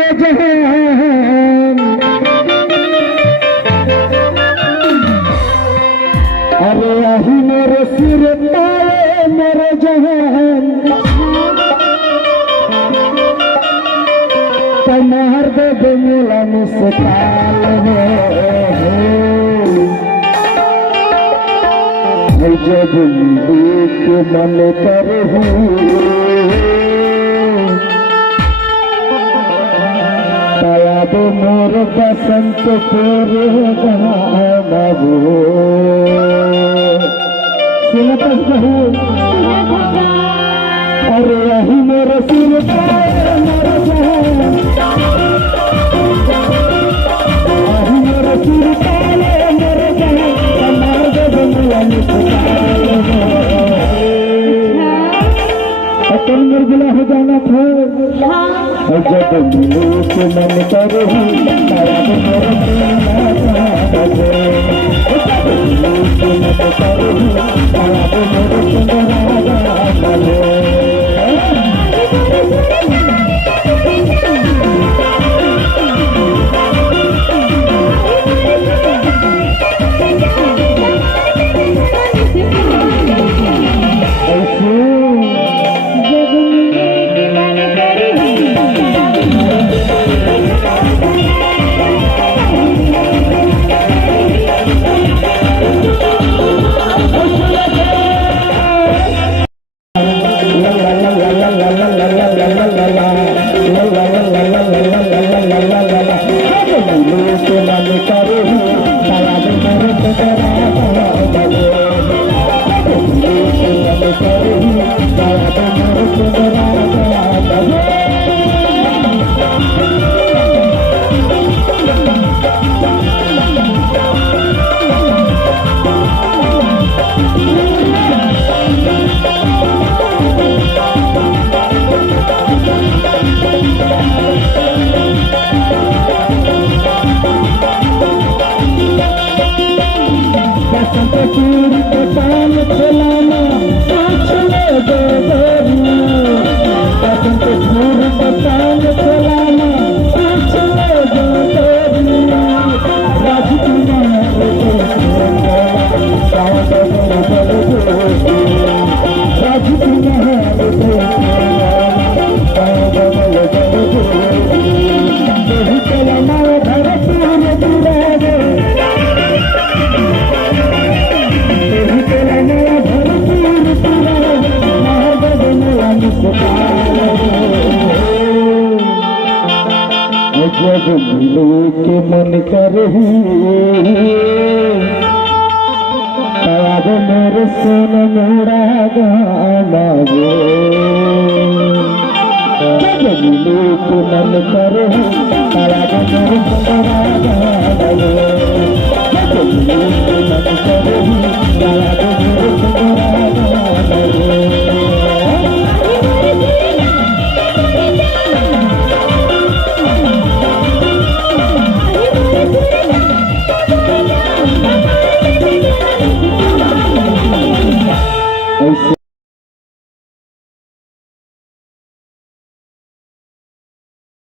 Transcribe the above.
मोर जहान अरे आही मोर सिर पाए मोर जहान कमार दे मिला मुस्कान है जब एक मन कर तब मोर बसंत पूरे बाबू अरे यही मोर सिर मोर मोर सिर पाले मोर कमार अपन मोर गिला हो जाना था जब लोक मन करो तब मोर लोक मन करो तब मोर जब के मन करे तब मेरे सुन मोरा गाना गो जब के मन करे तब मेरे